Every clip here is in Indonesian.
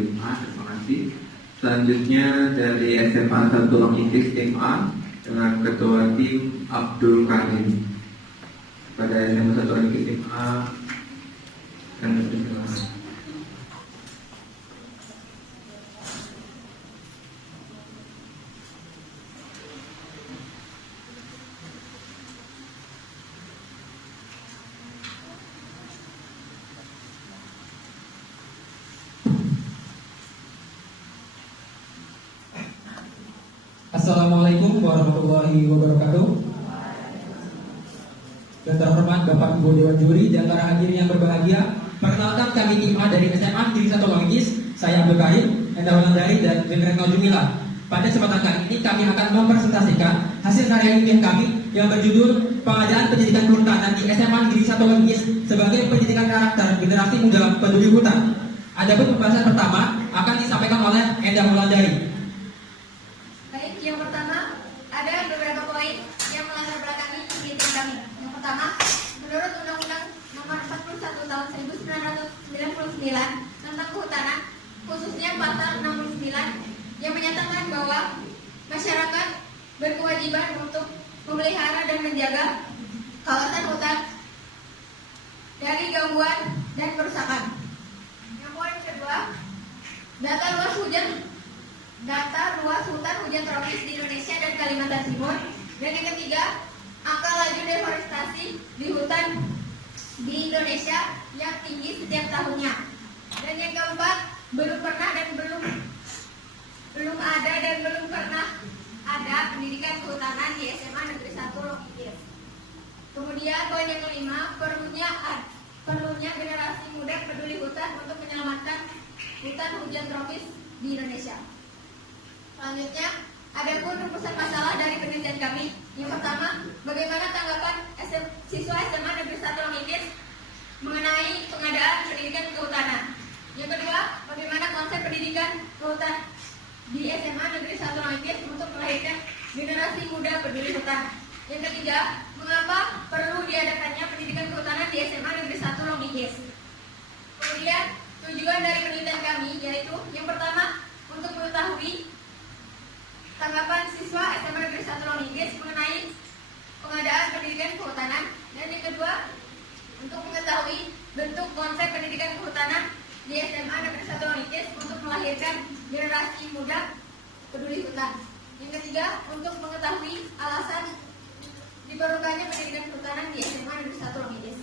5. Terima kasih. Selanjutnya dari SMA 1 Longitis tim A dengan Ketua Tim Abdul Karim. Pada SMA 1 Longitis tim A dan bersilakan. Assalamualaikum warahmatullahi wabarakatuh. Dan terhormat Bapak Ibu Dewan Juri dan para hadirin yang berbahagia, perkenalkan kami tim A dari SMA Negeri 1 Longitis. Saya Abdul Karim, Enda Wulandari dan Retno Jumilah. Pada kesempatan kali ini kami akan mempresentasikan hasil karya ilmiah kami yang berjudul Pengadaan Pendidikan Kehutanan di SMA Negeri 1 Longitis sebagai pendidikan karakter generasi muda peduli hutan. Adapun pembahasan pertama akan disampaikan oleh Enda Wulandari. Yang pertama, ada beberapa poin yang melatar belakangi penelitian kami. Yang pertama, menurut Undang-Undang Nomor 41 Tahun 1999 tentang Kehutanan, khususnya pasal 69 yang menyatakan bahwa masyarakat berkewajiban untuk memelihara dan menjaga kawasan hutan dari gangguan dan kerusakan. Yang poin kedua, data luas hutan hujan tropis di Indonesia dan Kalimantan Timur. Dan yang ketiga, angka laju deforestasi di hutan di Indonesia yang tinggi setiap tahunnya. Dan yang keempat, belum pernah ada pendidikan kehutanan di SMA Negeri 1 Longitis. Kemudian poin yang kelima, perlunya generasi muda peduli hutan untuk menyelamatkan hutan hujan tropis di Indonesia. Selanjutnya, ada pun rumusan masalah dari penelitian kami. Yang pertama, bagaimana tanggapan siswa SMA Negeri 1 Longitis mengenai pengadaan pendidikan kehutanan. Yang kedua, bagaimana konsep pendidikan kehutanan di SMA Negeri 1 Longitis untuk melahirkan generasi muda peduli hutan. Yang ketiga, mengapa perlu diadakannya pendidikan kehutanan di SMA Negeri 1 Longitis. Kemudian, tujuan dari penelitian kami yaitu yang pertama, untuk mengetahui tanggapan siswa SMA Negeri 1 Longitis mengenai pengadaan pendidikan kehutanan. Dan yang kedua, untuk mengetahui bentuk konsep pendidikan kehutanan di SMA Negeri 1 Longitis untuk melahirkan generasi muda peduli hutan. Yang ketiga, untuk mengetahui alasan diperlukannya pendidikan kehutanan di SMA Negeri 1 Longitis.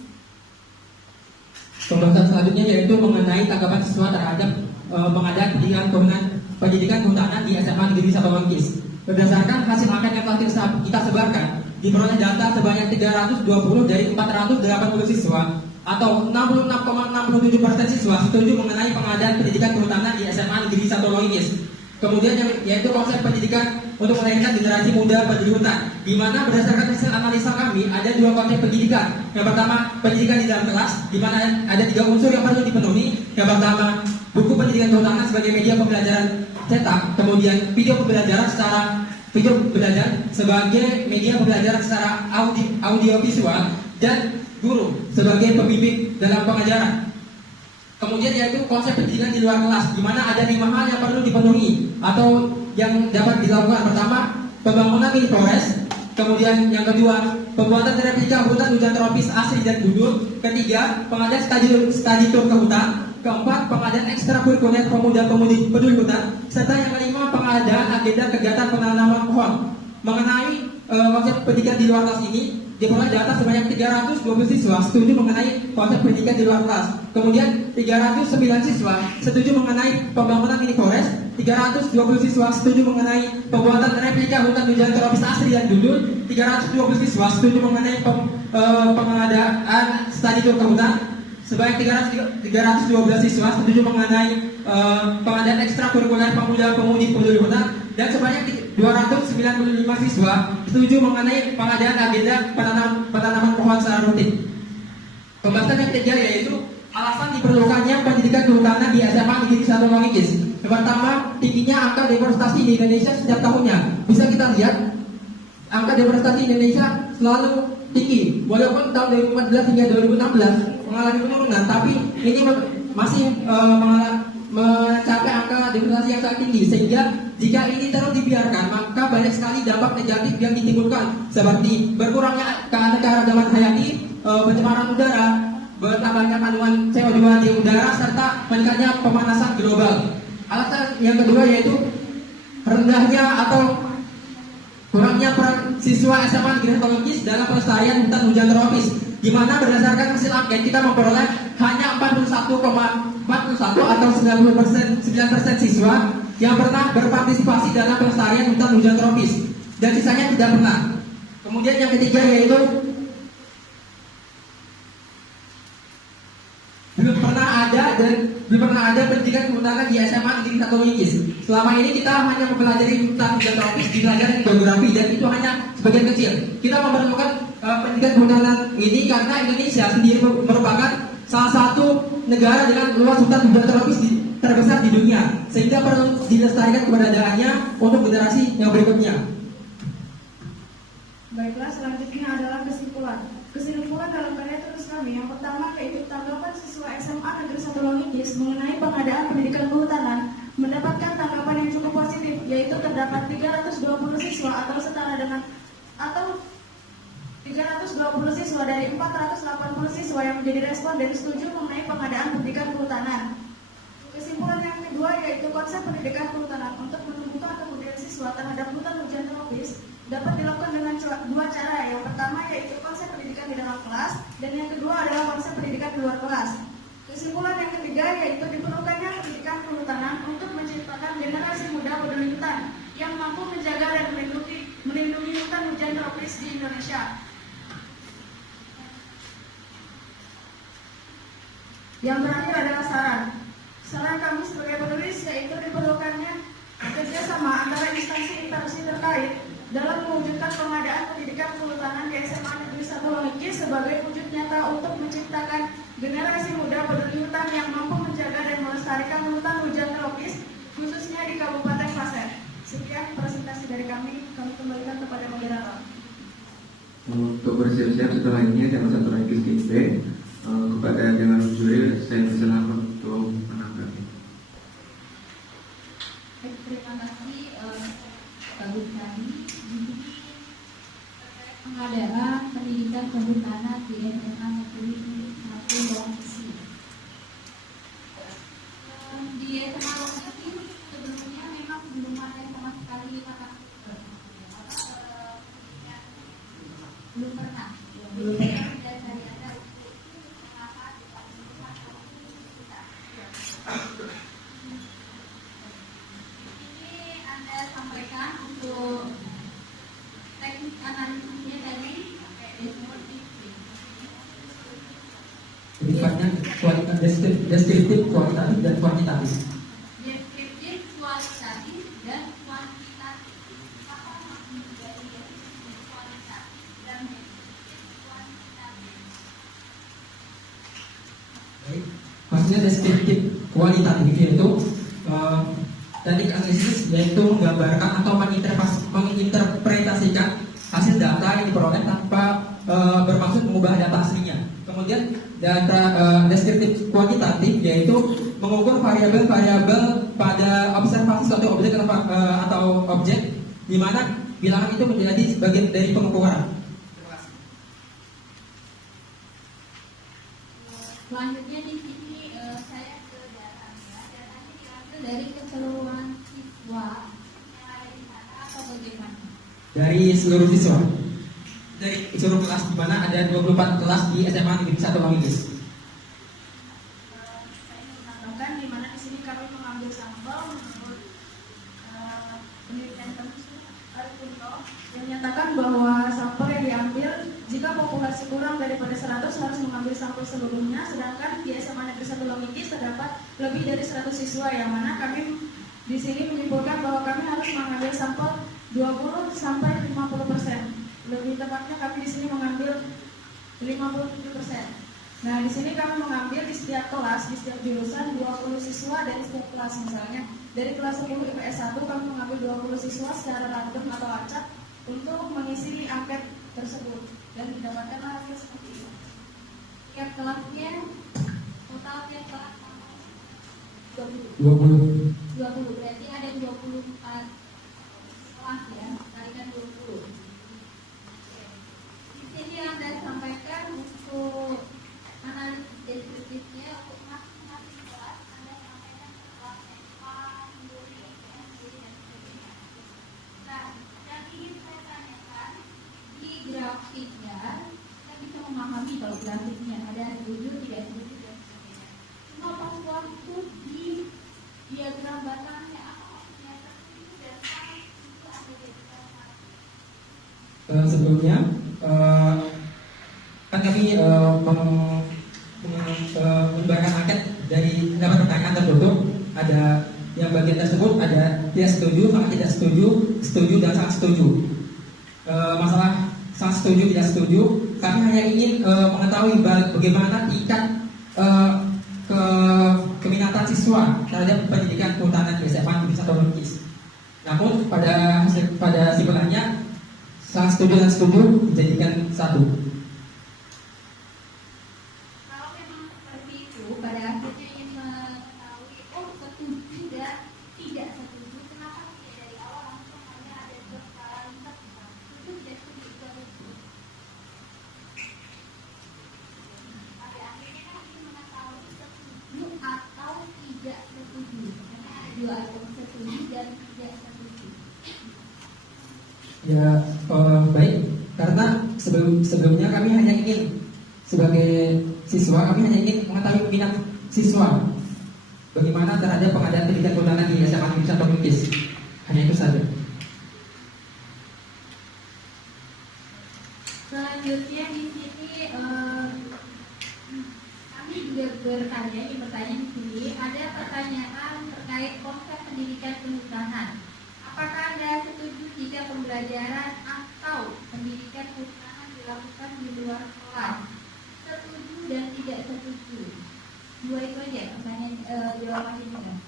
Pembahasan selanjutnya yaitu mengenai tanggapan siswa terhadap pengadaan pendidikan kehutanan di SMA Negeri 1 Longitis. Berdasarkan hasil angket yang telah kita sebarkan, diperoleh data sebanyak 320 dari 480 siswa atau 66,67% siswa setuju mengenai pengadaan pendidikan kehutanan di SMA Negeri 1 Longitis. Kemudian yaitu konsep pendidikan untuk melahirkan generasi muda peduli hutan, di mana berdasarkan hasil analisa kami ada dua konsep pendidikan. Yang pertama, pendidikan di dalam kelas, di mana ada 3 unsur yang perlu dipenuhi. Yang pertama, buku pendidikan kehutanan sebagai media pembelajaran cetak, kemudian video belajar sebagai media pembelajaran secara audio visual, dan guru sebagai pembimbing dalam pengajaran. Kemudian yaitu konsep pendidikan di luar kelas, di mana ada 5 hal yang perlu dipenuhi atau yang dapat dilakukan. Pertama, pembangunan mini forest. Kemudian yang kedua, pembuatan replika hutan hujan tropis asli dan gundul. Ketiga, pengadaan studi tour ke hutan. Keempat, pengadaan ekstrakurikuler pemuda-pemudi peduli hutan. Serta yang kelima, pengadaan agenda kegiatan penanaman pohon. Mengenai konsep pendidikan di luar kelas ini, diperoleh data sebanyak 320 siswa setuju mengenai konsep pendidikan di luar kelas. Kemudian 309 siswa setuju mengenai pembangunan mini forest, 320 siswa setuju mengenai pembuatan replika hutan hujan tropis asli dan gundul, 320 siswa setuju mengenai pengadaan studi tour ke hutan, sebanyak 312 siswa setuju mengenai pengadaan ekstrakurikuler pemuda-pemudi peduli hutan, dan sebanyak 295 siswa setuju mengenai pengadaan agenda penanaman pohon secara rutin. Pembahasan yang ketiga yaitu alasan diperlukannya pendidikan kehutanan di SMA Negeri 1 Longitis. Yang pertama, tingginya angka deforestasi di Indonesia setiap tahunnya. Bisa kita lihat angka deforestasi Indonesia selalu tinggi, walaupun tahun 2014 hingga 2016 mengalami penurunan, tapi ini masih mencapai toleransi yang sangat tinggi, sehingga jika ini terus dibiarkan maka banyak sekali dampak negatif yang ditimbulkan, seperti berkurangnya keanekaragaman hayati, pencemaran udara, bertambahnya kandungan CO2 di udara, serta meningkatnya pemanasan global. Alasan yang kedua yaitu rendahnya atau kurangnya peran siswa SMA Negeri Ekologis dalam pelestarian hutan hujan tropis, di mana berdasarkan hasil angket kita memperoleh hanya 41,41 atau 9% siswa yang pernah berpartisipasi dalam pelestarian hutan hujan tropis, dan sisanya tidak pernah. Kemudian yang ketiga yaitu belum pernah ada pendidikan kehutanan di SMA Negeri 1 Lingkis. Selama ini kita hanya mempelajari hutan hujan tropis di pelajaran geografi, dan itu hanya sebagian kecil. Kita memerlukan pendidikan kehutanan ini karena Indonesia sendiri merupakan salah satu negara dengan luas hutan hujan tropis terbesar di dunia, sehingga perlu dilestarikan keberadaannya untuk generasi yang berikutnya. Baiklah, selanjutnya adalah kesimpulan. Kesimpulan dalam karya tulis kami yang pertama yaitu tanggapan siswa SMA Negeri 1 Longigis mengenai pengadaan pendidikan kehutanan mendapatkan tanggapan yang cukup positif, yaitu terdapat 320 siswa atau setara dengan 320 siswa dari 480 siswa yang menjadi responden setuju mengenai pengadaan pendidikan kehutanan. Kesimpulan yang kedua yaitu konsep pendidikan kehutanan untuk menumbuhkan kepedulian siswa terhadap hutan hujan tropis dapat dilakukan dengan dua cara. Yang pertama yaitu konsep pendidikan di dalam kelas, dan yang kedua adalah konsep pendidikan di luar kelas. Kesimpulan yang ketiga yaitu diperlukannya pendidikan kehutanan untuk menciptakan generasi muda peduli hutan yang mampu menjaga dan melindungi hutan hujan tropis di Indonesia. Yang terakhir adalah saran. Saran kami sebagai penulis yaitu diperlukannya kerjasama antara instansi terkait dalam mewujudkan pengadaan pendidikan kehutanan di SMA Negeri 1 Longigis sebagai wujud nyata untuk menciptakan generasi muda peduli hutan yang mampu menjaga dan melestarikan hutan hujan tropis khususnya di Kabupaten Klaten. Sekian presentasi dari kami kembalikan kepada moderator. Untuk bersiap-siap setelah ini tema satu lagi B, kepada dewan juri saya bersilakan untuk menanggapi. Terima kasih Pak Gusani. Pengadaan pendidikan kehutanan di SMA Negeri 1 Longigis. Di SMA Longigis sebelumnya memang belum ada sama sekali belum pernah. Berikutnya deskriptif, kualitatif, dan kuantitatif. Deskriptif, kualitatif, dan kuantitatif. Apa maksud dari deskriptif, kualitatif, dan kuantitatif? Baik, maksudnya deskriptif kualitatif yaitu teknik analisis, yaitu menggambarkan atau menginterpretasikan hasil data yang diperoleh tanpa bermaksud mengubah data aslinya. Kemudian data deskriptif kuantitatif yaitu mengukur variabel-variabel pada observasi suatu objek atau objek, di mana bilangan itu menjadi bagian dari pengukuran. Terima kasih. Selanjutnya di sini saya ke datanya. Datanya diambil dari keseluruhan siswa yang ada di sana atau bagaimana? Dari seluruh siswa, dari seluruh kelas, di mana ada 24 kelas di SMA Negeri 1 Longigis. Saya ingin menambahkan di mana di sini kami mengambil sampel menurut penelitian kami Arifunto yang menyatakan bahwa sampel yang diambil jika populasi kurang daripada 100 harus mengambil sampel seluruhnya, sedangkan di SMA Negeri 1 Longigis terdapat lebih dari 100 siswa, yang mana kami di sini menyimpulkan bahwa kami harus mengambil sampel 20 sampai 50%. Lebih tepatnya kami di sini mengambil 57%. Nah, di sini kami mengambil di setiap kelas, di setiap jurusan 20 siswa dari setiap kelas. Misalnya dari kelas 10 IPS 1 kami mengambil 20 siswa secara random atau acak untuk mengisi angket tersebut dan didapatkan hasil seperti ini. Tiap kelasnya total tiap kelas 20. 20, berarti ada 24 kelas ya, kalikan 20. Di sini Anda sampaikan untuk analisis deskriptifnya untuk masing-masing kelas. Anda sampaikan kelas SMA, Sendiri, dan sebagainya. Nah, yang ingin saya tanyakan di grafiknya, kita bisa memahami kalau grafiknya ada setuju, tidak setuju, dan sebagainya. Cuma pas waktu di diagram batangnya apa maksudnya setuju dan salah itu ada di dalam. Sebelumnya kan kami menyebarkan angket dari dapat pertanyaan tertutup. Ada yang bagian tersebut ada tidak setuju, sangat tidak setuju, setuju dan sangat setuju. Masalah sangat setuju tidak setuju, kami hanya ingin mengetahui bagaimana tingkat keminatan siswa terhadap pendidikan kehutanan di SMA Negeri 1 Lukis. Namun pada simpulannya sangat setuju dan setuju dijadikan satu. Kalau memang seperti itu, pada akhirnya ingin mengetahui setuju dan tidak setuju, kenapa tidak dari awal langsung hanya ada dua skala lintas setuju tidak setuju setuju. Pada akhirnya kan ingin mengetahui setuju atau tidak setuju, karena ada dua item setuju dan tidak setuju. Ya, baik. Karena sebelumnya kami hanya ingin sebagai siswa, kami hanya ingin mengetahui minat siswa bagaimana terhadap pengadaan pendidikan kehutanan di SMA Negeri 1 Lukis. Hanya itu saja. Selanjutnya di sini kami juga bertanya di pertanyaan di sini ada pertanyaan terkait konsep pendidikan kehutanan. Apakah Anda setuju jika pembelajaran atau pendidikan kehutanan dilakukan di luar kelas? Setuju dan tidak setuju. Dua itu aja pertanyaan jawaban ini kan.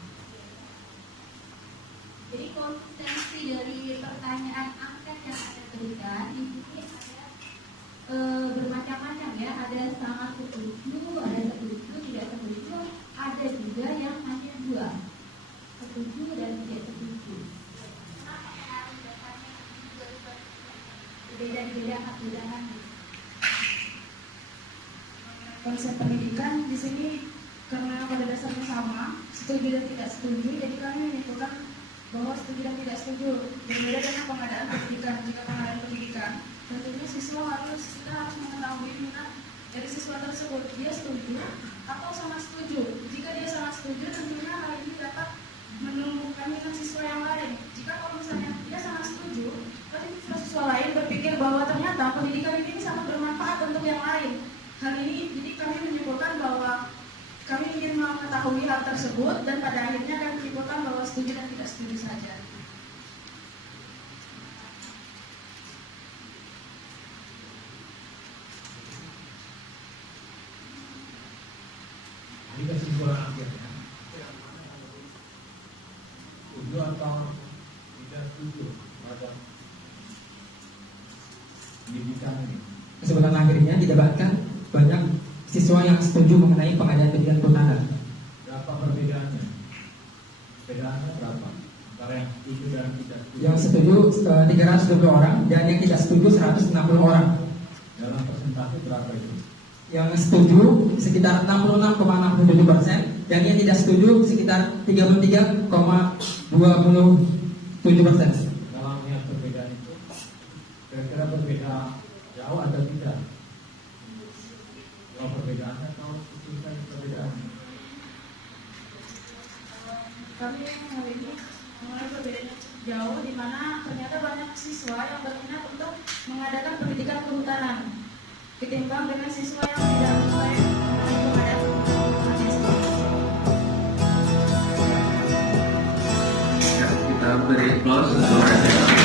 Jadi konsistensi dari pertanyaan angket yang Anda berikan di sini ada bermacam-macam ya. Ada sangat setuju, ada setuju, tidak setuju, ada juga yang hanya dua, setuju dan tidak setuju. Beda-beda perbedaan. Konsep pendidikan di sini karena pada dasarnya sama, setuju dan tidak setuju, jadi kami menyimpulkan bahwa setuju dan tidak setuju. Berbeda dengan pengadaan pendidikan. Jika pengadaan pendidikan, tentunya kita harus mengetahui minat dari siswa tersebut. Dia setuju atau sangat setuju. Jika dia sangat setuju, tentunya hal ini dapat menumbuhkan minat siswa yang lain. Jika kalau misalnya dia sangat setuju, berarti siswa-siswa lain berpikir bahwa ternyata pendidikan ini sangat bermanfaat untuk yang lain. Hal ini, jadi kami menyimpulkan bahwa kami ingin mengetahui hal tersebut dan pada akhirnya kami menyimpulkan bahwa setuju dan tidak setuju saja. Ini kesimpulan akhirnya. Setuju atau tidak setuju pada pendidikan ini? Kesimpulan akhirnya didapatkan banyak siswa yang setuju mengenai pengadaan pendidikan kehutanan. Berapa perbedaannya? Perbedaannya berapa? Antara yang setuju dan tidak setuju. Yang setuju 320 orang dan yang tidak setuju 160 orang. Dalam persentase berapa itu? Yang setuju sekitar 66,67% dan yang tidak setuju sekitar 33,27%. Dalam yang perbedaan itu kira-kira berbeda jauh atau tidak? Kalau perbedaannya atau kesulitan perbedaannya? Kami hari ini mengenai perbedaannya jauh, di mana ternyata banyak siswa yang berminat untuk mengadakan pendidikan kehutanan ketimbang dengan siswa yang tidak mengenai pengadaan siswa. Ya, kita beri close untuk